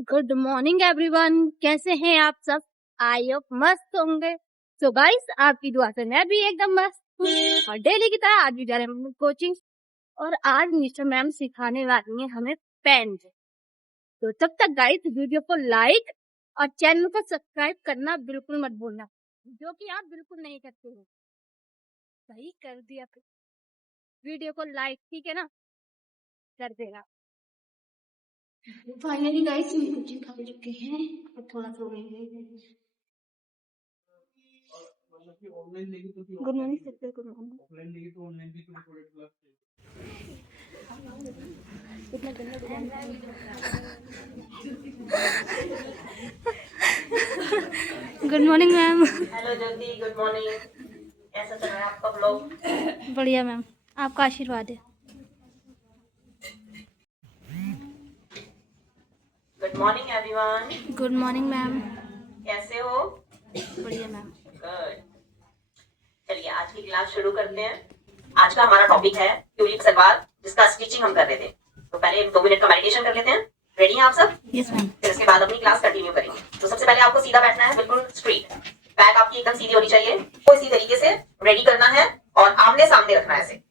Good morning everyone, कैसे हैं आप सब? आई होप मस्त होंगे। सो गाइस, आपकी दुआ से मैं भी एकदम मस्त हूँ और डेली की तरह आज भी जा रहे हैं कोचिंग। और आज मिस्टर मैम सिखाने वाली है हमें पेन। तो तब तक गाइस वीडियो को लाइक और चैनल को सब्सक्राइब करना बिल्कुल मत भूलना, जो कि आप बिल्कुल नहीं करते हो। सही कर दिया, फिर वीडियो को लाइक, ठीक है ना, कर देना। फाइनली गाइस हम कोचिंग खा चुके हैं और थोड़ा सो गए हैं। Good morning sir, good morning. Offline लेगी तो ऑनलाइन भी थोड़ी थोड़ी क्लास इतना गुड मॉर्निंग मैम। हेलो ज्योति, गुड मॉर्निंग। कैसा चल रहा है आपका ब्लॉग? बढ़िया मैम, आपका आशीर्वाद है। Good morning everyone. Good morning ma'am. कैसे हो? बढ़िया मैम। गुड। चलिए आज की क्लास शुरू करते हैं। आज का हमारा टॉपिक है ट्यूलिप सलवार, जिसका स्टिचिंग हम कर रहे थे। तो पहले 2 मिनट का मेडिटेशन कर लेते हैं। रेडी हैं आप सब? Yes ma'am. फिर उसके बाद अपनी क्लास कंटिन्यू करेंगे। तो सबसे पहले आपको सीधा बैठना है, बिल्कुल स्ट्रेट। बैक आपकी एकदम सीधी होनी चाहिए। तो इसी तरीके से रेडी करना है और आमने सामने रखना है ऐसे।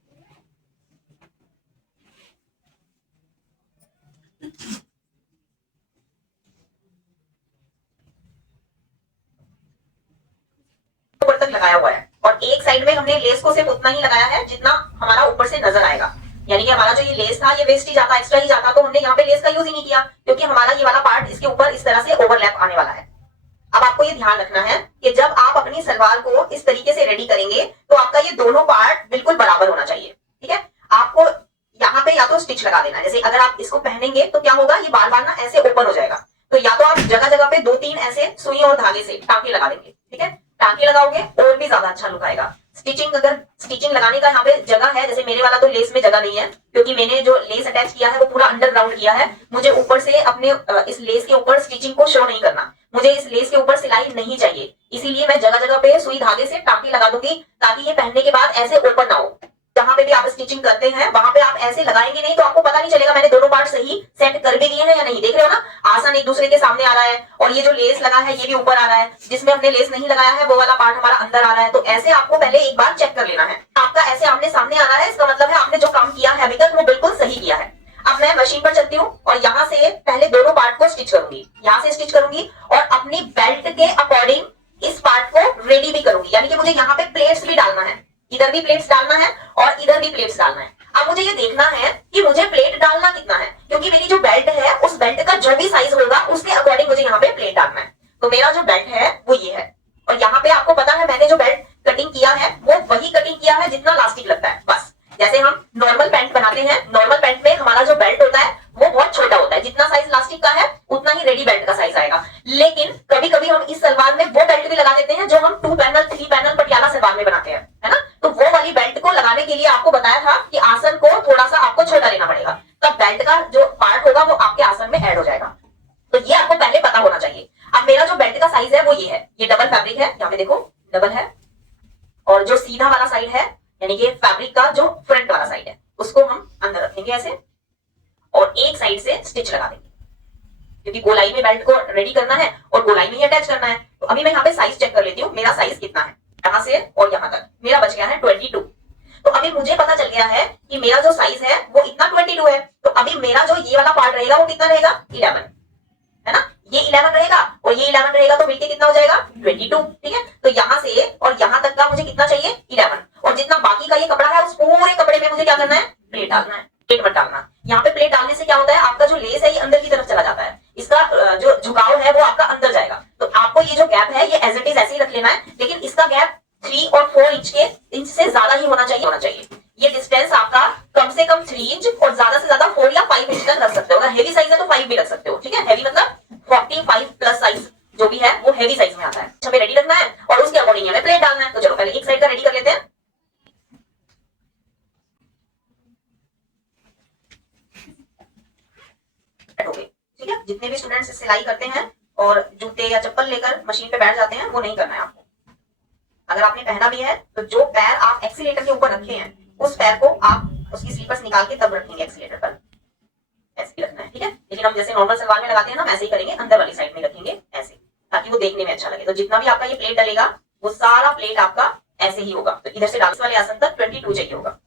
ऊपर तक लगाया हुआ है और एक साइड में हमने लेस को सिर्फ उतना ही लगाया है जितना हमारा ऊपर से नजर आएगा। यानी कि हमारा जो ये लेस था ये वेस्ट ही जाता, एक्स्ट्रा ही जाता, तो हमने यहाँ पे लेस का यूज ही नहीं किया, क्योंकि हमारा ये वाला पार्ट इसके ऊपर इस तरह से ओवरलैप आने वाला है। अब आपको ये ध्यान रखना है कि जब आप अपनी सलवार को इस तरीके से रेडी करेंगे तो आपका ये दोनों पार्ट बिल्कुल बराबर होना चाहिए। ठीक है, आपको यहाँ पे या तो स्टिच लगा देना। जैसे अगर आप इसको पहनेंगे तो क्या होगा, ये बार बार ना ऐसे ओपन हो जाएगा। तो या तो आप जगह जगह पे 2-3 ऐसे सुई और धागे से टाँके लगा देंगे। ठीक है, टाँके लगाओगे और भी ज्यादा अच्छा लुक आएगा। अगर स्टिचिंग लगाने का यहाँ पे जगह है, जैसे मेरे वाला तो लेस में जगह नहीं है, क्योंकि मैंने जो लेस अटैच किया है वो पूरा अंडरग्राउंड किया है। मुझे ऊपर से अपने इस लेस के ऊपर स्टिचिंग को शो नहीं करना, मुझे इस लेस के ऊपर सिलाई नहीं चाहिए, इसीलिए मैं जगह जगह पे सुई धागे से टाँके लगा दूंगी, ताकि ये पहनने के बाद ऐसे ओपन ना हो। जहां पे भी आप स्टिचिंग करते हैं वहां पे आप ऐसे लगाएंगे नहीं तो आपको पता नहीं चलेगा मैंने दोनों पार्ट सही सेट कर भी दिए हैं या नहीं। देख रहे हो ना, आसन एक दूसरे के सामने आ रहा है और ये जो लेस लगा है ये भी ऊपर आ रहा है। जिसमें हमने लेस नहीं लगाया है वो वाला पार्ट हमारा अंदर आ रहा है। तो ऐसे आपको पहले एक बार चेक कर लेना है। आपका ऐसे आमने सामने आ रहा है, इसका मतलब है आपने जो काम किया है अभी तक वो बिल्कुल सही किया है। अब मैं मशीन पर चलती हूँ और यहाँ से पहले दोनों पार्ट को स्टिच करूंगी। यहाँ से स्टिच करूंगी और अपनी बेल्ट के अकॉर्डिंग इस पार्ट को रेडी भी करूंगी। यानी कि मुझे यहाँ पे प्लेट्स भी डालना है, इधर भी प्लेट्स डालना है और इधर भी प्लेट्स डालना है। अब मुझे ये देखना है कि मुझे प्लेट डालना कितना है, क्योंकि मेरी जो बेल्ट है उस बेल्ट का जो भी साइज होगा उसके अकॉर्डिंग मुझे यहाँ पे प्लेट डालना है। तो मेरा जो बेल्ट है वो ये है और यहाँ पे आपको पता है मैंने जो बेल्ट कटिंग किया है वो वही कटिंग किया है जितना लास्टिक लगता है। बस जैसे हम नॉर्मल पैंट बनाते हैं, नॉर्मल पैंट में हमारा जो बेल्ट होता है वो बहुत छोटा होता है, जितना साइज लास्टिक का है उतना ही रेडी बेल्ट का साइज आएगा। लेकिन कभी कभी हम इस सलवार में वो बेल्ट भी लगा देते हैं जो हम 2 पैनल 3 पैनल पटियाला सलवार में बनाते हैं, है ना। तो वो वाली बेल्ट को लगाने के लिए आपको बताया था कि आसन को थोड़ा सा आपको छोटा लेना पड़ेगा, तब बेल्ट का जो पार्ट होगा वो आपके आसन में ऐड हो जाएगा। तो ये आपको पहले पता होना चाहिए। अब मेरा जो बेल्ट का साइज है वो ये है, ये डबल फैब्रिक है, यहाँ पे देखो डबल है, और जो सीधा वाला साइड है यानी कि फैब्रिक का जो फ्रंट वाला साइड है उसको हम अंदर रखेंगे ऐसे और एक साइड से स्टिच लगा देंगे, क्योंकि गोलाई में बेल्ट को रेडी करना है और गोलाई में ही अटैच करना है। तो अभी मैं यहाँ पे साइज चेक कर लेती हूँ, मेरा साइज कितना है। यहाँ से और यहाँ तक मेरा बच गया है 22। तो अभी मुझे पता चल गया है कि मेरा जो साइज है वो इतना 22 है। तो अभी मेरा जो ये वाला पार्ट रहेगा वो कितना रहेगा, 11, है ना। ये 11 रहेगा और ये 11 रहेगा, तो मिलके कितना हो जाएगा 22। ठीक है, तो यहाँ से और यहाँ तक का मुझे कितना चाहिए 11, और जितना बाकी का ये कपड़ा है उस पूरे कपड़े में मुझे क्या करना है, प्लेट डालना है। प्लेट मत डालना, यहाँ पे प्लेट डालने से क्या होता है आपका जो लेस है ये अंदर की तरफ चला जाता है, इसका जो झुकाव है वो आपका अंदर जाएगा। तो आपको ये जो गैप है ये एज इट इज ऐसे ही रख लेना है, लेकिन इसका गैप 3 और 4 इंच से ज्यादा ही होना चाहिए। ये डिस्टेंस आपका कम से कम 3 इंच और ज्यादा से ज्यादा 4 या 5 इंच तक रख सकते हो। अगर हेवी साइज है तो 5 भी रख सकते हो। ठीक है, हेवी मतलब 45 प्लस साइज जो भी है वो हेवी साइज में आता है। हमें रेडी रखना है और उसके अकॉर्डिंग हमें प्लेट डालना है। तो चलो पहले एक साइड का रेडी कर लेते हैं। ठीक है, जितने भी स्टूडेंट्स सिलाई करते हैं और जूते या चप्पल लेकर मशीन पे बैठ जाते हैं वो नहीं करना है आपको। अगर आपने पहना भी है तो जो पैर आप एक्सीलेटर के ऊपर रखे हैं उस पैर को आप उसकी स्लीपर्स निकाल के तब रखेंगे एक्सीलेटर पर, ऐसे रखना है। ठीक है, लेकिन हम जैसे नॉर्मल सलवार में लगाते हैं ना, वैसे ही करेंगे, अंदर वाली साइड में रखेंगे ऐसे, ताकि वो देखने में अच्छा लगे। तो जितना भी आपका ये प्लेट डलेगा वो सारा प्लेट आपका ऐसे ही होगा। तो इधर से डांस वाले आसन तक 22 चाहिए होगा।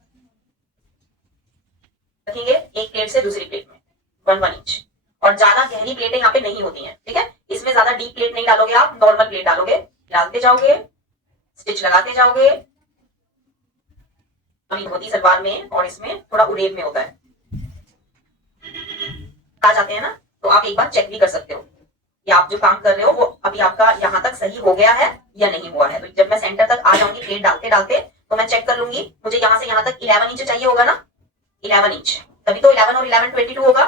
रखेंगे एक प्लेट से दूसरी प्लेट में 1 इंच, और ज्यादा गहरी प्लेटें यहाँ पे नहीं होती हैं, ठीक है। इसमें ज्यादा डीप प्लेट नहीं डालोगे आप, नॉर्मल प्लेट डालोगे, डालते जाओगे, स्टिच लगाते जाओगे। अभी धोती सलवार में और इसमें थोड़ा उड़ेब में होता है, आ जाते हैं ना, तो आप एक बार चेक भी कर सकते हो कि आप जो काम कर रहे हो वो अभी आपका यहाँ तक सही हो गया है या नहीं हुआ है। तो जब मैं सेंटर तक आ जाऊंगी प्लेट डालते डालते, तो मैं चेक कर लूंगी, मुझे यहाँ से यहाँ तक 11 इंच चाहिए होगा ना, 11 इंच, तभी तो 11 और 11 22 होगा।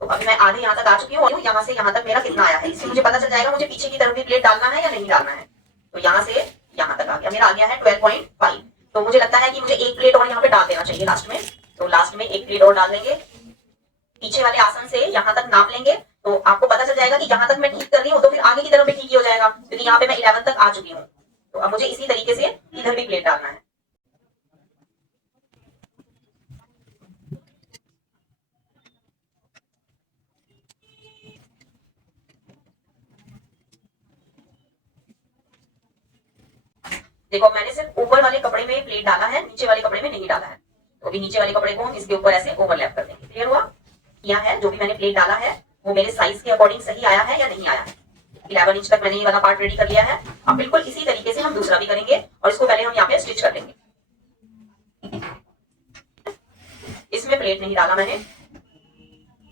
तो अभी मैं आधे यहाँ तक आ चुकी हूँ, यहाँ से यहाँ तक मेरा कितना आया है, इससे मुझे पता चल जाएगा मुझे पीछे की तरफ भी प्लेट डालना है या नहीं डालना है। तो यहाँ से यहाँ तक आ गया, मेरा आ गया है 12.5। तो मुझे लगता है कि मुझे एक प्लेट और यहाँ पे डाल देना चाहिए लास्ट में। तो लास्ट में एक प्लेट और डाल देंगे, पीछे वाले आसन से यहाँ तक नाप लेंगे, तो आपको पता चल जाएगा कि यहाँ तक मैं ठीक कर रही हूँ, तो फिर आगे की तरफ भी ठीक ही हो जाएगा, क्योंकि यहाँ पे मैं 11 तक आ चुकी हूँ। तो अब मुझे इसी तरीके से इधर भी प्लेट डालना है। देखो मैंने सिर्फ ऊपर वाले कपड़े में प्लेट डाला है, नीचे वाले कपड़े में नहीं डाला है। तो अभी नीचे वाले कपड़े को हम इसके ऊपर ऐसे ओवरलैप कर देंगे। क्लियर हुआ? किया है, जो भी मैंने प्लेट डाला है वो मेरे साइज के अकॉर्डिंग सही आया है या नहीं आया है। 11 इंच तक मैंने ये वाला पार्ट रेडी कर लिया है। अब बिल्कुल इसी तरीके से हम दूसरा भी करेंगे, और इसको पहले हम यहाँ पे स्टिच कर लेंगे। इसमें प्लेट नहीं डाला मैंने,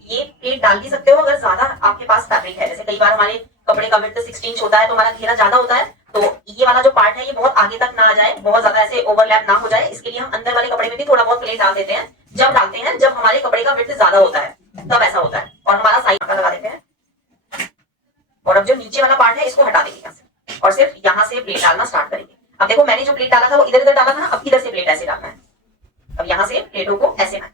ये प्लेट डाल भी सकते हो अगर ज्यादा आपके पास फैब्रिक है। जैसे कई बार हमारे कपड़े का विड्थ 16 इंच होता है, तो हमारा घेरा ज्यादा होता है, तो ये वाला जो पार्ट है ये बहुत आगे तक ना आ जाए, बहुत ज्यादा ऐसे ओवरलैप ना हो जाए, इसके लिए हम अंदर वाले कपड़े में भी थोड़ा बहुत प्लेट डाल देते हैं। जब डालते हैं जब हमारे कपड़े का विड्थ ज्यादा होता है, तब ऐसा होता है, और हमारा साइड का लगा देते हैं। और अब जो नीचे वाला पार्ट है इसको हटा देंगे यहाँ से, और सिर्फ यहाँ से प्लेट डालना स्टार्ट करेंगे। अब देखो मैंने जो प्लेट डाला था वो इधर इधर डाला था ना, अब इधर से प्लेट ऐसे डालना है। अब यहाँ से प्लेटों को ऐसे ना,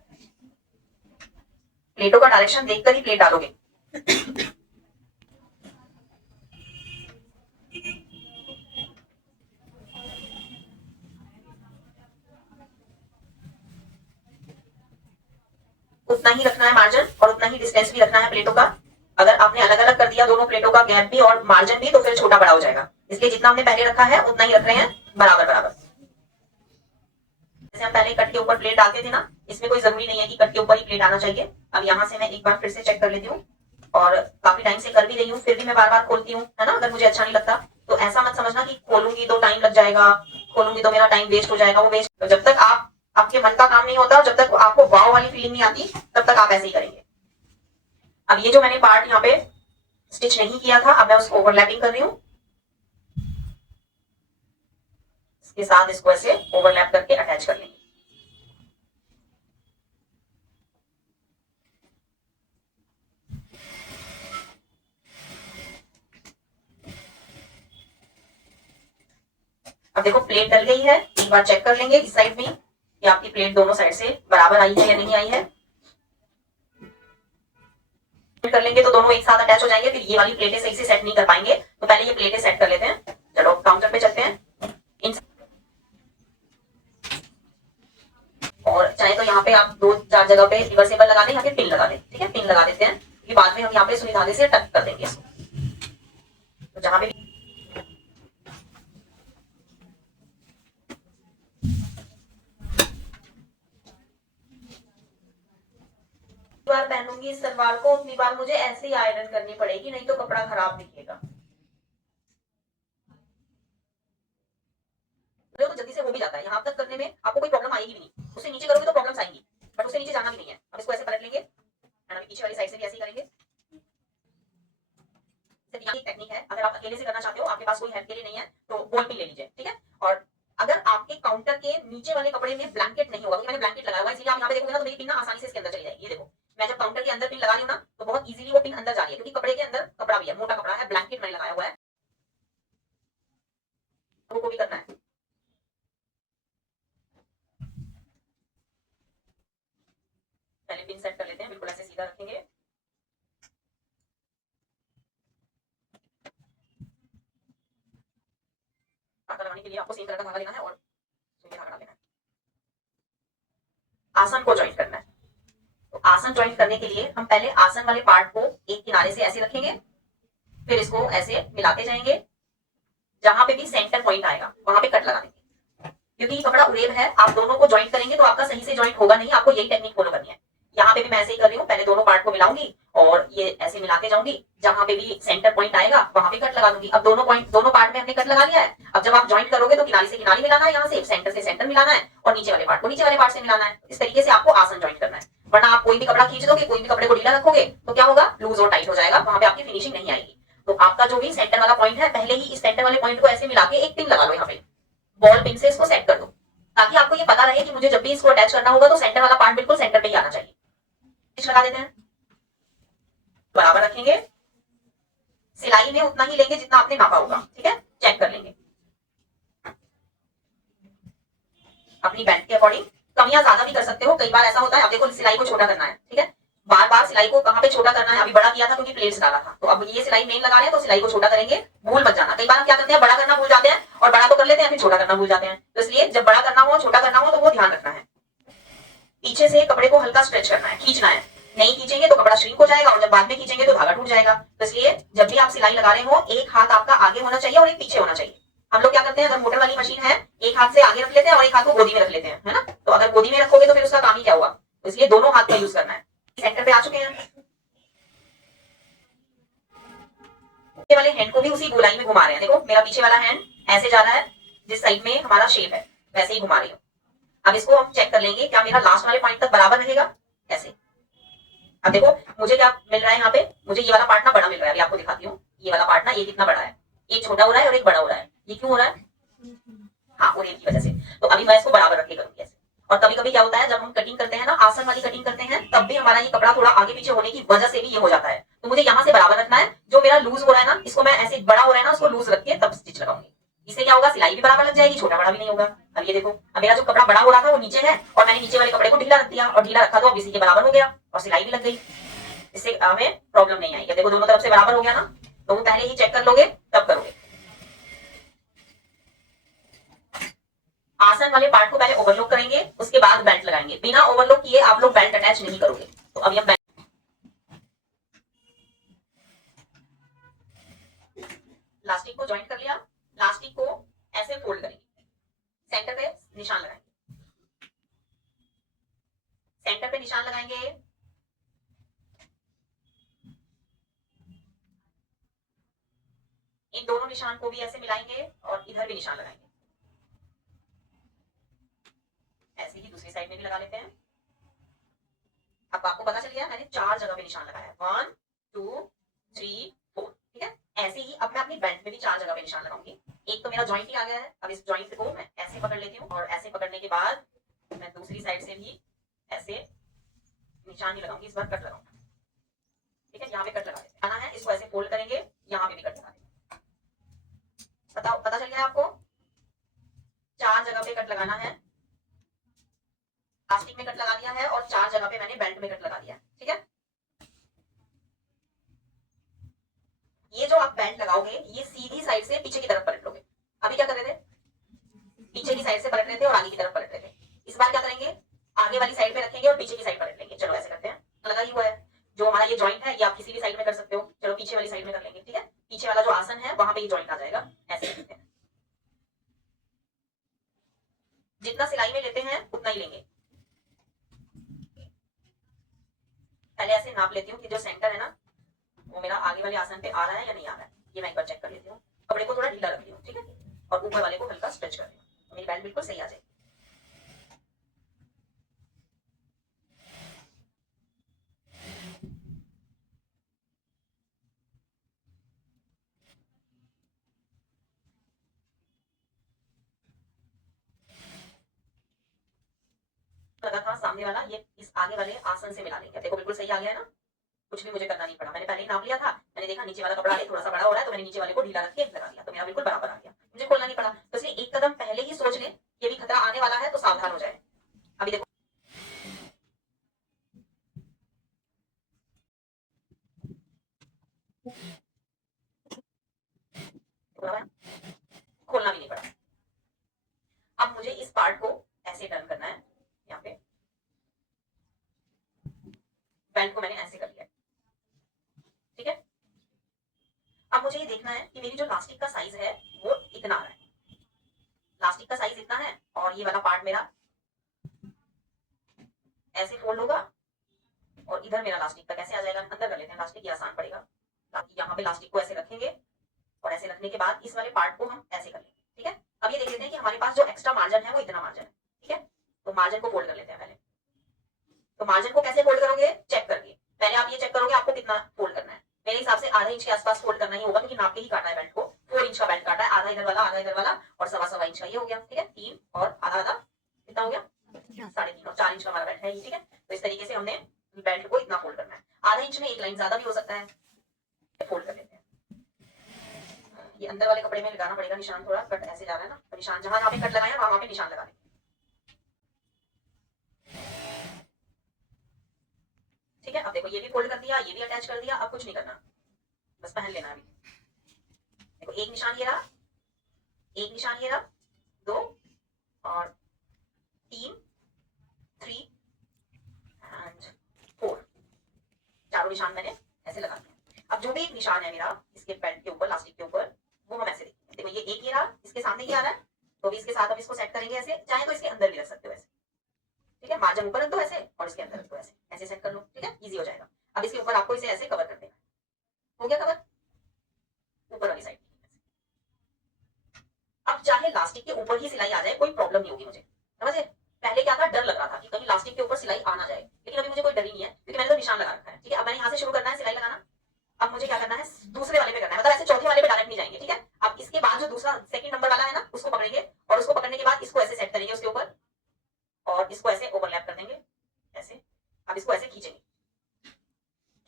प्लेटों का डायरेक्शन देखकर ही प्लेट डालोगे। उतना ही रखना है मार्जिन, और उतना ही डिस्टेंस भी रखना है प्लेटों का। अगर आपने अलग अलग कर दिया दोनों प्लेटों का गैप भी और मार्जिन भी, तो फिर छोटा बड़ा हो जाएगा। इसलिए जितना हमने पहले रखा है उतना ही रख रहे हैं, बराबर बराबर। जैसे हम पहले कट के ऊपर प्लेट डालते थे ना, इसमें कोई जरूरी नहीं है कि कट के ऊपर ही प्लेट आना चाहिए। अब यहाँ से मैं एक बार फिर से चेक कर लेती हूँ, और काफी टाइम से कर भी रही हूँ, फिर भी मैं बार बार खोलती हूँ, है ना। अगर मुझे अच्छा नहीं लगता तो ऐसा मत समझना कि खोलूंगी तो टाइम लग जाएगा, खोलूंगी तो मेरा टाइम वेस्ट हो जाएगा, वो वेस्ट। तो जब तक आप आपके मन का काम नहीं होता, जब तक आपको वाव वाली फीलिंग नहीं आती, तब तक आप ऐसे ही करेंगे। अब ये जो मैंने पार्ट यहाँ पे स्टिच नहीं किया था, अब मैं उसको ओवरलैपिंग कर रही हूँ, इसके साथ इसको ऐसे ओवरलैप करके अटैच कर लेंगे। अब देखो प्लेट डल गई है, एक बार चेक कर लेंगे इस साइड भी कि आपकी प्लेट दोनों साइड से बराबर आई है या नहीं आई है। कर लेंगे तो दोनों एक साथ अटैच हो जाएंगे, फिर ये वाली प्लेटें सही से सेट नहीं कर पाएंगे। तो पहले ये प्लेटें सेट कर लेते हैं। चलो काउंटर पे चलते हैं। और चाहे तो यहाँ पे आप 2-4 जगह पे रिवर्सेबल लगा दें या फिर पिन लगा दें, ठीक है। पिन लगा देते हैं कि बाद में हम यहाँ पे सुई धागे से टक कर देंगे इसको। तो जहां पे बार पहनूंगी इस सलवार को, उतनी बार मुझे ऐसे ही आयरन करनी पड़ेगी, नहीं तो कपड़ा खराब दिखेगा। तो जल्दी से हो भी जाता है, यहाँ तक करने में आपको कोई प्रॉब्लम आएगी भी नहीं। उससे नीचे करोगे तो प्रॉब्लम्स आएंगी, बट उससे नीचे जाना भी नहीं है। अब इसको ऐसे पलट लेंगे, अभी पीछे वाली साइड से भी ऐसे ही करेंगे। टेक्निक है, अगर आप अकेले से करना चाहते हो, आपके पास कोई हेल्प के लिए नहीं है, तो बॉल पिन ले लीजिए, ठीक है। और अगर आपके काउंटर के नीचे वाले कपड़े में ब्लैंकेट नहीं होगा, क्योंकि मैंने ब्लैंकेट लगाया हुआ है, इसलिए आप यहाँ पे देखोगे ना तो मेरी पिन ना आसानी से इसके अंदर चली जाएगी। ये देखो मैं जब काउंटर के अंदर पिन लगा रही हूँ ना, तो बहुत इजीली वो पिन अंदर जा रही है, क्योंकि कपड़े के अंदर कपड़ा भी है, मोटा कपड़ा है, ब्लैंकेट मैंने लगाया हुआ है। वो भी करना है। पहले पिन सेट कर लेते हैं, बिल्कुल ऐसे सीधा रखेंगे। धागा लगाने के लिए आपको सेम कलर का धागा लेना है और सुई में धागा डालना है। आसन को ज्वाइन करना है। तो आसन आसन ज्वाइंट करने के लिए हम पहले आसन वाले पार्ट को एक किनारे से ऐसे रखेंगे, फिर इसको ऐसे मिलाते जाएंगे, जहां पे भी सेंटर पॉइंट आएगा वहां पे कट लगा देंगे। क्योंकि ये कपड़ा उरेब है, आप दोनों को ज्वाइंट करेंगे तो आपका सही से ज्वाइंट होगा नहीं, आपको यही टेक्निक फॉलो करनी है। यहाँ पे भी मैं ऐसे ही कर रही हूँ, पहले दोनों पार्ट को मिलाऊंगी और ये ऐसे मिलाते जाऊंगी, जहां पे भी सेंटर पॉइंट आएगा वहां पे कट लगा दूंगी। अब दोनों पार्ट में हमने कट लगा लिया है। अब जब आप ज्वाइंट करोगे तो किनारे से किनारे मिलाना है, यहाँ से सेंटर से सेंटर मिलाना है और नीचे वाले पार्ट को नीचे वाले पार्ट से मिलाना है। इस तरीके से आपको आसन ज्वाइंट करना है, वरना आप कोई भी कपड़ा खींच दोगे, कोई भी कपड़े को ढीला रखोगे तो क्या होगा, लूज और टाइट हो जाएगा, वहां पे आपकी फिनिशिंग नहीं आएगी। तो आपका जो भी सेंटर वाला पॉइंट है, पहले ही इस सेंटर वाले पॉइंट को ऐसे मिला के एक पिन लगा लो, यहाँ पे बॉल पिन से इसको सेट कर दो, ताकि आपको ये पता रहे कि मुझे जब भी इसको अटैच करना होगा तो सेंटर वाला पार्ट बिल्कुल सेंटर पे ही आना चाहिए। लगा देते हैं, बराबर रखेंगे, सिलाई में उतना ही लेंगे जितना आपने नापा होगा, ठीक है, चेक कर लेंगे अपनी बैंड के अकॉर्डिंग। कमियां ज्यादा भी कर सकते हो, कई बार ऐसा होता है, आप देखो सिलाई को छोटा करना है, ठीक है, बार बार सिलाई को कहां पे छोटा करना है, अभी बड़ा किया था क्योंकि प्लेट्स डाला था, तो अब ये सिलाई मेन लगा रहे हैं तो सिलाई को छोटा करेंगे, भूल मत जाना। कई बार हम क्या करते हैं, बड़ा करना भूल जाते हैं और बड़ा तो कर लेते हैं, फिर छोटा करना भूल जाते हैं, तो इसलिए जब बड़ा करना हो छोटा करना हो तो वो ध्यान रखना है। पीछे से कपड़े को हल्का स्ट्रेच करना है, खींचना है, नहीं खींचेंगे तो कपड़ा श्रिंक हो जाएगा और जब बाद में खींचेंगे तो धागा टूट जाएगा। तो इसलिए जब भी आप सिलाई लगा रहे हो, एक हाथ आपका आगे होना चाहिए और एक पीछे होना चाहिए। हम लोग क्या करते हैं, अगर मोटर वाली मशीन है, एक हाथ से आगे रख लेते हैं और एक हाथ को गोदी में रख लेते हैं, है ना, तो अगर गोदी में रखोगे तो फिर उसका काम ही क्या हुआ, तो इसलिए दोनों हाथ का यूज करना है। सेंटर पे आ चुके हैं, पीछे वाले हैंड को भी उसी गोलाई में घुमा रहे हैं, देखो मेरा पीछे वाला हैंड ऐसे जा रहा है, जिस साइड में हमारा शेप है वैसे ही घुमा रही हूँ। अब इसको हम चेक कर लेंगे, क्या मेरा लास्ट वाले पॉइंट तक बराबर रहेगा, ऐसे। अब देखो मुझे क्या मिल रहा है, यहाँ पे मुझे ये वाला पार्ट ना बड़ा मिल रहा है, अभी आपको दिखाती हूँ, ये वाला पार्ट ना ये कितना बड़ा है, एक छोटा हो रहा है और एक बड़ा हो रहा है, ये क्यों हो रहा है, हाँ उरेब की वजह से। तो अभी मैं इसको बराबर रख के करूंगी ऐसे। और कभी कभी क्या होता है, जब हम कटिंग करते हैं ना, आसन वाली कटिंग करते हैं, तब भी हमारा ये कपड़ा थोड़ा आगे पीछे होने की वजह से भी ये हो जाता है, तो मुझे यहाँ से बराबर रखना है, जो मेरा लूज हो रहा है ना, इसको मैं ऐसे बड़ा हो रहा है ना, उसको लूज रख के तब स्टिच लगाऊंगी। इससे क्या होगा, सिलाई भी बराबर लग जाएगी, छोटा बड़ा भी नहीं होगा। अब ये देखो, अब मेरा जो कपड़ा बड़ा हो रहा था वो नीचे है और मैंने नीचे वाले कपड़े को ढीला रख दिया, और ढीला रखा तो अब इसी के बराबर हो गया और सिलाई भी लग गई, इससे हमें प्रॉब्लम नहीं आएगी। देखो दोनों तरफ से बराबर हो गया ना, तो वो पहले ही चेक कर लोगे तब करोगे। आसन वाले पार्ट को पहले ओवरलॉक करेंगे, उसके बाद बेल्ट लगाएंगे, बिना ओवरलॉक किए आप लोग बेल्ट अटैच नहीं करोगे। तो अभी हम लास्टिक को ज्वाइंट कर लिया, लास्टिक को ऐसे फोल्ड करेंगे, सेंटर पे निशान लगाएंगे, सेंटर पे निशान लगाएंगे, इन दोनों निशान को भी ऐसे मिलाएंगे और इधर भी निशान लगाएंगे, ऐसे ही दूसरी साइड में भी लगा लेते हैं। अब आपको पता चल गया मैंने 4 जगह पे निशान लगाया है, 1 2 3 4, ठीक है। ऐसे ही अब मैं अपनी बेल्ट में भी 4 जगह पे निशान लगाऊंगी। एक तो मेरा जॉइंट ही आ गया है, अब इस जॉइंट को मैं ऐसे पकड़ लेती हूँ और ऐसे पकड़ने के बाद मैं दूसरी साइड से भी ऐसे निशान ही लगाऊंगी, इस बार कट लगाऊंगी, ठीक है, यहाँ पे कट लगा देते हैं, इसको ऐसे फोल्ड करेंगे, यहाँ पे भी कट लगा देंगे। पता चल गया आपको, 4 जगह पे कट लगाना है, प्लास्टिक में कट लगा दिया है और 4 जगह पे मैंने बेल्ट में कट लगा दिया, ठीक है। ये जो आप बेल्ट लगाओगे, ये सीधी साइड से पीछे की तरफ पलट लोगे। अभी क्या कर रहे थे, पीछे की साइड से पलट रहे थे और आगे की तरफ पलट रहे थे। इस बार क्या करेंगे, आगे वाली साइड पे रखेंगे और पीछे की साइड पलट लेंगे। चलो ऐसे करते हैं, लगा ही हुआ है, जो हमारा ये जॉइंट है ये आप किसी भी साइड में कर सकते हो, चलो पीछे वाली साइड में कर लेंगे, ठीक है। पीछे वाला जो आसन है वहां पे ये जॉइंट आ जाएगा, ऐसे करते हैं। जितना सिलाई में लेते हैं उतना ही लेंगे, पहले ऐसे नाप लेती हूँ कि जो सेंटर है ना वो मेरा आगे वाले आसन पे आ रहा है या नहीं आ रहा है, ये मैं एक बार चेक कर लेती हूँ। कपड़े को थोड़ा ढीला रखती हूँ, ठीक है, और ऊपर वाले को हल्का स्ट्रेच कर रही हूँ, मेरी बेल्ट बिल्कुल सही आ जाएगी। लगा था सामने वाला, ये इस आगे वाले आसन से मिला लेंगे, देखो बिल्कुल सही आ गया है ना, कुछ भी मुझे करना नहीं पड़ा, मैंने पहले ही नाप लिया था, मैंने देखा नीचे वाला कपड़ा थोड़ा सा बड़ा हो रहा है तो मैंने नीचे वाले को ढीला रख के लगा दिया, तो मेरा बिल्कुल बराबर आ गया, मुझे खोलना नहीं पड़ा। तो इसलिए एक कदम पहले ही सोच ले, ये भी खतरा आने वाला है तो सावधान हो जाए। अभी देखो खोलना भी नहीं पड़ा। अब मुझे इस पार्ट को ऐसे टर्न करना है, यहाँ पे बेल्ट को मैंने ऐसे कर लिया, ठीक है। अब मुझे ये देखना है कि मेरी जो लास्टिक का साइज है वो इतना आ रहा है, लास्टिक का साइज इतना है और ये वाला पार्ट मेरा ऐसे फोल्ड होगा और इधर मेरा लास्टिक का कैसे आ जाएगा, अंदर कर लेते हैं लास्टिक, ये आसान पड़ेगा। यहाँ पे लास्टिक को ऐसे रखेंगे और ऐसे रखने के बाद इस वाले पार्ट को हम ऐसे कर लेंगे, ठीक है। अब ये देख लेते हैं कि हमारे पास जो एक्स्ट्रा मार्जिन है वो इतना मार्जिन है, ठीक है। तो मार्जिन को फोल्ड कर लेते हैं पहले। तो मार्जिन को कैसे फोल्ड करोगे, चेक करके पहले आप ये चेक करोगे आपको कितना फोल्ड करना है। मेरे हिसाब से आधा इंच के आसपास फोल्ड करना ही होगा, क्योंकि नाप के ही काटना है बेल्ट को। 4 इंच का बेल्ट काटा है, आधा इधर वाला आधा इधर वाला और सवा इंच का ये हो गया, ठीक है। 3 और आधा आधा कितना हो गया, 3.5 और 4 इंच का हमारा बेल्ट है, ठीक है। तो इस तरीके से हमने बेल्ट को इतना फोल्ड करना है। आधा इंच में एक लाइन ज्यादा भी हो सकता है, फोल्ड कर लेते हैं। ये अंदर वाले कपड़े में लगाना पड़ेगा निशान, थोड़ा कट ऐसे जा रहा है ना, तो निशान जहां जहां पे कट लगाया वहां पे निशान लगा देंगे, ठीक है। अब देखो ये भी फोल्ड कर दिया, ये भी अटैच कर दिया, अब कुछ नहीं करना, बस पहन लेना। अभी देखो एक निशान ये रहा, एक निशान ये रहा, 2 और 3, 3 एंड 4, चारों निशान मैंने ऐसे लगा दिए। अब जो भी एक निशान है मेरा इसके बेल्ट के ऊपर, लास्टिक के ऊपर, वो हम ऐसे देखेंगे। देखो ये एक ये रहा, इसके सामने ये आ रहा है, तो अभी इसके साथ अब इसको सेट करेंगे ऐसे, चाहे तो इसके अंदर भी रख सकते हो ऐसे, ठीक है। मार्जिन ऊपर रख दो ऐसे और इसके अंदर रख दो ऐसे, ऐसे सेट कर लो, ठीक है, इजी हो जाएगा। अब इसके ऊपर आपको इसे ऐसे कवर कर देना, हो गया कवर ऊपर वाली साइड। अब चाहे लास्टिक के ऊपर ही सिलाई आ जाए कोई प्रॉब्लम नहीं होगी मुझे, समझे। पहले क्या था, डर लग रहा था कि कहीं लास्टिक के ऊपर सिलाई आ ना जाए, लेकिन अभी मुझे कोई डर ही नहीं है, क्योंकि मैंने तो निशान लगा रखा है, ठीक है। अब मैंने यहाँ से शुरू करना है सिलाई लगाना। अब मुझे क्या करना है, दूसरे वाले पे करना है, मतलब ऐसे चौथे वाले पे डायरेक्ट नहीं जाएंगे, ठीक है। अब इसके बाद जो दूसरा सेकंड नंबर वाला है ना, उसको पकड़ेंगे और उसको पकड़ने के बाद इसको ऐसे सेट करेंगे उसके ऊपर और इसको ऐसे ओवरलैप कर देंगे ऐसे। अब इसको ऐसे खींचेंगे,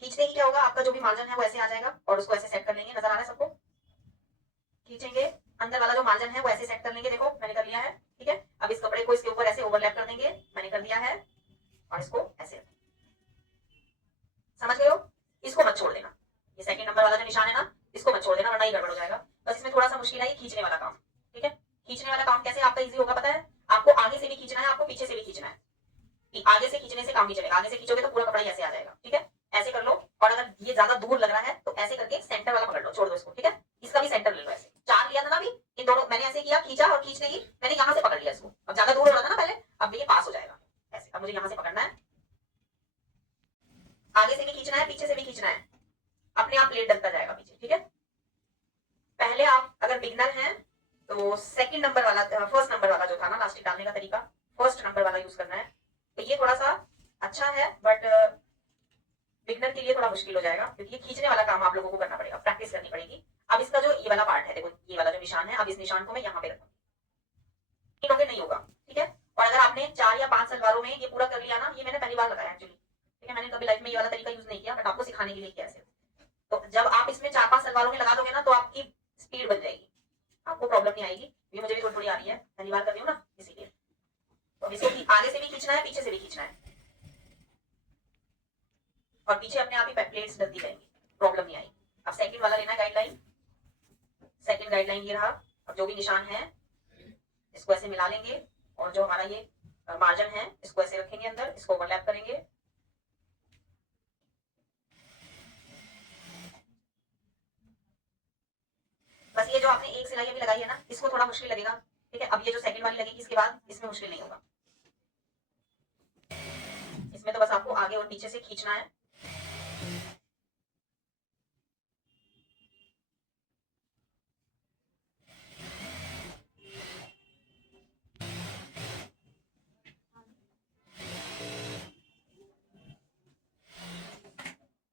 खींचते ही क्या होगा, आपका जो भी मार्जिन है वो ऐसे आ जाएगा और उसको ऐसे सेट कर लेंगे। नजर आ रहा है सबको, खींचेंगे, अंदर वाला जो मार्जिन है वो ऐसे सेट कर लेंगे, देखो मैंने कर लिया है, ठीक है। अब इस कपड़े को इसके ऊपर ऐसे ओवरलैप कर देंगे, मैंने कर दिया है, और इसको ऐसे, समझ गए हो। इसको मत छोड़ देना, ये सेकंड नंबर वाला जो निशान है ना, इसको मत छोड़ देना वरना ये गड़बड़ हो जाएगा। बस इसमें थोड़ा सा मुश्किल है ये खींचने वाला काम, ठीक है। खींचने वाला काम कैसे आपका इजी होगा पता है, आपको आगे से भी खींचना है, आपको पीछे से भी खींचना है। आगे से खींचने से काम नहीं चलेगा, आगे से खींचोगे तो पूरा कपड़ा ऐसे आ जाएगा, ठीक है। ऐसे कर लो, और अगर ये ज्यादा दूर लग रहा है तो ऐसे करके सेंटर वाला पकड़ लो, छोड़ दो इसको, ठीक है। इसका भी सेंटर ले लो ऐसे, 4 लिया था ना अभी, इन दोनों मैंने ऐसे किया, खींचा और खींचते ही मैंने यहाँ से पकड़ लिया इसको। अब ज्यादा दूर हो रहा था ना पहले, अब ये पास हो जाएगा ऐसे। अब मुझे यहाँ से पकड़ना है, आगे से भी खींचना है, पीछे से भी खींचना है, अपने आप प्लेट डलता जाएगा पीछे, ठीक है। पहले आप अगर बिगनर हैं तो सेकंड नंबर वाला, फर्स्ट नंबर वाला जो था ना लास्टिक डालने का तरीका, फर्स्ट नंबर वाला यूज करना है। तो ये थोड़ा सा अच्छा है, बट बिगनर के लिए थोड़ा मुश्किल हो जाएगा, क्योंकि ये खींचने वाला काम आप लोगों को करना पड़ेगा, प्रैक्टिस करनी पड़ेगी। अब इसका जो ये वाला पार्ट है, देखो ये वाला जो निशान है, अब इस निशान को मैं यहाँ पे रखूंगी, नहीं होगा, ठीक है। और अगर आपने 4 या 5 सलवारों में ये पूरा कर लिया ना, ये मैंने पहली बार लगाया एक्चुअली, ठीक है। मैंने कभी लाइफ में ये वाला तरीका यूज नहीं किया, बट आपको सिखाने के लिए किया सिर्फ। तो जब आप इसमें 4-5 सलवारों में लगा दोगे ना, तो आपकी स्पीड बन जाएगी, आपको प्रॉब्लम नहीं आएगी। ये मुझे भी थोड़ी थोड़ी आ रही है, पहली बार कर रही हूँ ना, इसीलिए। तो इसको आगे से भी खींचना है, पीछे से भी खींचना है, और पीछे अपने आप ही प्लेट्स डलती रहेंगी, प्रॉब्लम नहीं आएगी। अब सेकंड वाला लेना है गाइडलाइन, सेकंड गाइडलाइन ये रहा। अब जो भी निशान है इसको ऐसे मिला लेंगे, और जो हमारा ये मार्जिन है इसको ऐसे रखेंगे अंदर, इसको ओवरलैप करेंगे। बस ये जो आपने एक सिलाई अभी लगाई है ना, इसको थोड़ा मुश्किल लगेगा, ठीक है। अब ये जो सेकंड वाली लगेगी इसके बाद, इसमें मुश्किल नहीं होगा, इसमें तो बस आपको आगे और पीछे से खींचना है।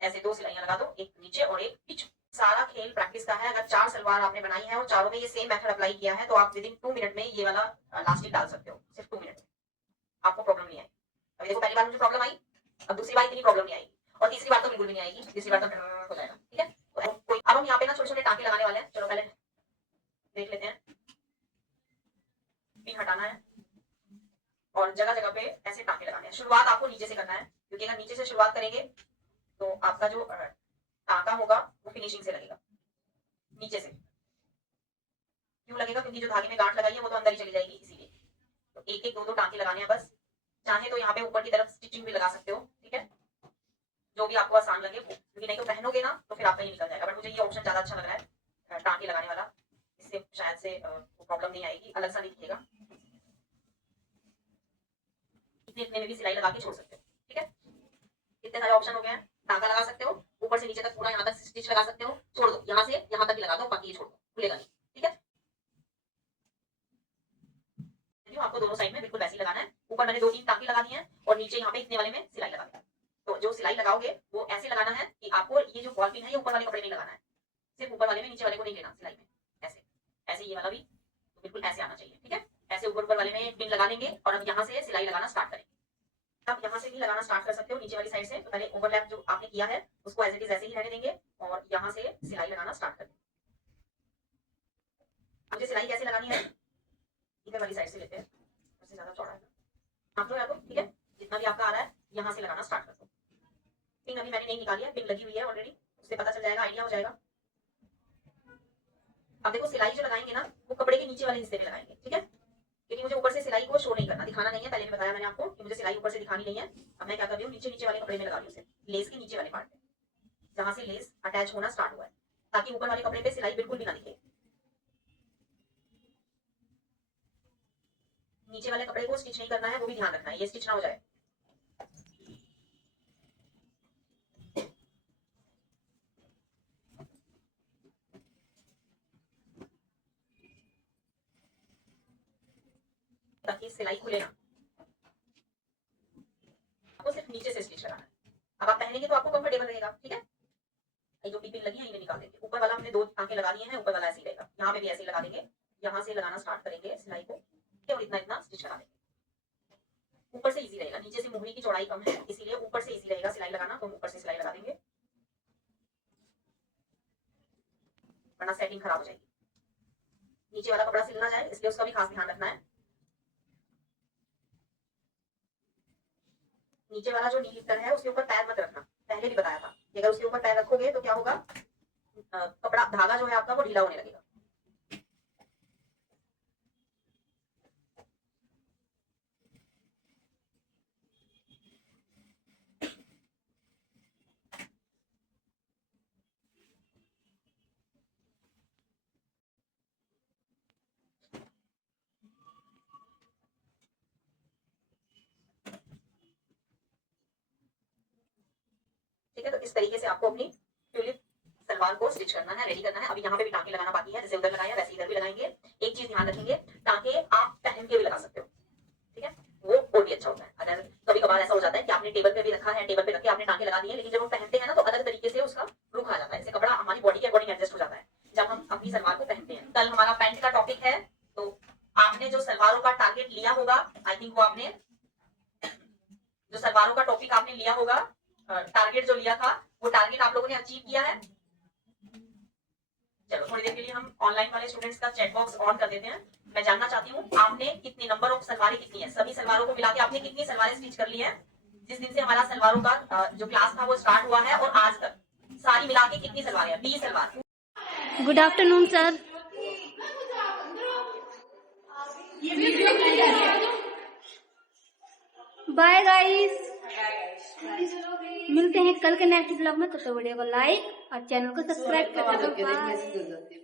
ऐसे 2 सिलाइयां लगा दो, एक नीचे और एक पीछे। सारा खेल प्रैक्टिस का है। अगर 4 सलवार आपने बनाई है और चारों में ये सेम मेथड अप्लाई किया है, तो आप विद इन 2 मिनट में ये वाला लास्टिक डाल सकते हो, सिर्फ 2 मिनट में, आपको प्रॉब्लम नहीं आएगी। अभी देखो पहली बार मुझे प्रॉब्लम आई, अब दूसरी बार इतनी प्रॉब्लम नहीं आएगी, और तीसरी बार तो बिल्कुल भी नहीं आएगी, तीसरी बार तो हो जाएगा, ठीक है। तो कोई, अब हम यहाँ पे ना छोटे छोटे टाँके लगाने वाले हैं, चलो पहले देख लेते हैं। पिन हटाना है और जगह जगह पे ऐसे टाँके लगाने हैं। शुरुआत आपको नीचे से करना है, क्योंकि अगर नीचे से शुरुआत करेंगे तो आपका जो टाँका होगा वो फिनिशिंग से लगेगा, नीचे से क्यों लगेगा, क्योंकि जो धागे में गांठ लगाई है वो तो अंदर ही चली जाएगी, इसीलिए। तो एक एक 2-2 टाँके लगाने हैं बस। चाहे तो यहाँ पे ऊपर की तरफ स्टिचिंग भी लगा सकते हो, ठीक है। जो भी आपको आसान लगे वो, क्योंकि नहीं तो पहनोगे ना तो फिर आपका ये निकल जाएगा। बट मुझे ये ऑप्शन ज्यादा अच्छा लग रहा है, टांके लगाने वाला। इससे शायद से प्रॉब्लम नहीं आएगी, अलग सा नहीं दिखेगा। इतने इतने में भी सिलाई लगा के छोड़ सकते हो। ठीक है, इतने सारे ऑप्शन हो गए हैं। टांका लगा सकते हो, ऊपर से नीचे तक पूरा यहाँ तक स्टिच लगा सकते हो, छोड़ दो यहाँ से यहाँ तक ही लगा दो, बाकी ये छोड़ दो, खुलेगा नहीं। ठीक है, आपको दोनों साइड में बिल्कुल वैसे ही लगाना है। ऊपर मैंने 2-3 टांके लगा दी हैं और नीचे यहाँ पे इतने वाले में सिलाई लगा दी। तो जो सिलाई लगाओगे वो ऐसे लगाना है कि आपको ये जो बॉल पिन है ये ऊपर वाले कपड़े में लगाना है, सिर्फ ऊपर वाले में, नीचे वाले को नहीं लेना सिलाई में। ऐसे ऐसे ये वाला भी तो बिल्कुल ऐसे आना चाहिए। ठीक है, ऐसे ऊपर ऊपर वाले में पिन लगा देंगे और अब यहाँ से सिलाई लगाना स्टार्ट करेंगे। आप यहाँ से भी लगाना स्टार्ट कर सकते हो नीचे वाली साइड से। तो पहले ओवरलैप जो आपने किया है उसको एज इट इज ऐसे ही रहने देंगे और यहाँ से सिलाई लगाना स्टार्ट कर देंगे। मुझे सिलाई कैसे लगानी है, इधर वाली साइड से लेते हैं, उससे ज्यादा चौड़ा है आप लोग। ठीक है, जितना भी आपका आ रहा है यहाँ से लगाना स्टार्ट कर दो। पिन अभी मैंने नहीं निकाली है, पिन लगी हुई है ऑलरेडी, उससे पता चल जाएगा, आइडिया हो जाएगा। अब देखो सिलाई जो लगाएंगे ना वो कपड़े के नीचे वाले हिस्से में लगाएंगे। ठीक है, क्योंकि मुझे ऊपर से सिलाई को शो नहीं करना, दिखाना नहीं है। पहले भी बताया मैंने आपको कि मुझे सिलाई ऊपर से दिखानी नहीं है। अब मैं क्या कर रही हूँ, नीचे नीचे वाले कपड़े में लगा रही हूँ, लेस के नीचे वाले पार्ट में, जहां से लेस अटैच होना स्टार्ट हुआ है, ताकि ऊपर वाले कपड़े पे सिलाई बिल्कुल भी ना दिखे। नीचे वाले कपड़े को स्टिच नहीं करना है, वो भी ध्यान रखना है, ये स्टिच ना हो जाए। ताकि सिलाई खुले ना, आपको सिर्फ नीचे से स्टिच कराना है। अब आप पहनेंगे तो आपको कंफर्टेबल रहेगा। ठीक है, ये जो पिन लगी है इन्हें निकाल देंगे। ऊपर वाला हमने 2 टांके लगा दिए हैं, ऊपर वाला ऐसे ही रहेगा, यहाँ पे भी ऐसे ही लगा देंगे। यहाँ से लगाना स्टार्ट करेंगे सिलाई को और इतना इतना स्टिच करा देंगे। ऊपर से इजी रहेगा, नीचे से मुहरी की चौड़ाई कम है इसीलिए ऊपर से इजी रहेगा सिलाई लगाना, तो हम ऊपर से सिलाई लगा देंगे, वरना सेटिंग खराब हो जाएगी। नीचे वाला कपड़ा सिल ना जाए इसलिए उसका भी खास ध्यान रखना है। नीचे वाला जो नी लिफ्टर है उसके ऊपर पैर मत रखना, पहले भी बताया था कि अगर उसके ऊपर पैर रखोगे तो क्या होगा, कपड़ा धागा जो है आपका वो ढीला होने लगेगा। ठीक है, तो इस तरीके से आपको अपनी ट्यूलिप सलवार को स्टिच करना है, रेडी करना है। अभी यहाँ पे भी टांके लगाना बाकी है, जैसे उधर लगाया वैसे इधर भी लगाएंगे। एक चीज ध्यान रखेंगे, टांके आप पहन के भी लगा सकते हो। ठीक है, वो और भी अच्छा होता है। अगर कभी कभार ऐसा हो जाता है कि आपने टेबल पे भी रखा है, टेबल पे रख के आपने टांके लगा दिए, लेकिन जब हम पहनते हैं ना तो अलग तरीके से उसका लुक आ जाता है, इससे कपड़ा हमारी बॉडी के अकॉर्डिंग एडजस्ट हो जाता है जब हम अपनी सलवार को पहनते हैं। कल हमारा पैंट का टॉपिक है, तो आपने जो सलवारों का टारगेट लिया होगा, आई थिंक वो आपने जो सलवारों का टॉपिक आपने लिया होगा, टारगेट जो लिया था वो टारगेट आप लोगों ने अचीव किया है। चलो थोड़ी देर के लिए हम ऑनलाइन वाले स्टूडेंट्स का चैट बॉक्स ऑन कर देते हैं। मैं जानना चाहती हूँ आपने कितनी नंबर ऑफ सलवारें कितनी है, सभी सलवारों को मिला के आपने कितनी सलवारें स्टिच कर ली है। जिस दिन से हमारा सलवारों का जो क्लास था वो स्टार्ट हुआ है और आज तक सारी मिला के कितनी सलवारें हैं, 20 सलवार। Good afternoon sir. Bye guys, मिलते हैं कल के नेक्स्ट ब्लॉग में। तो वीडियो को लाइक और चैनल को सब्सक्राइब कर दो।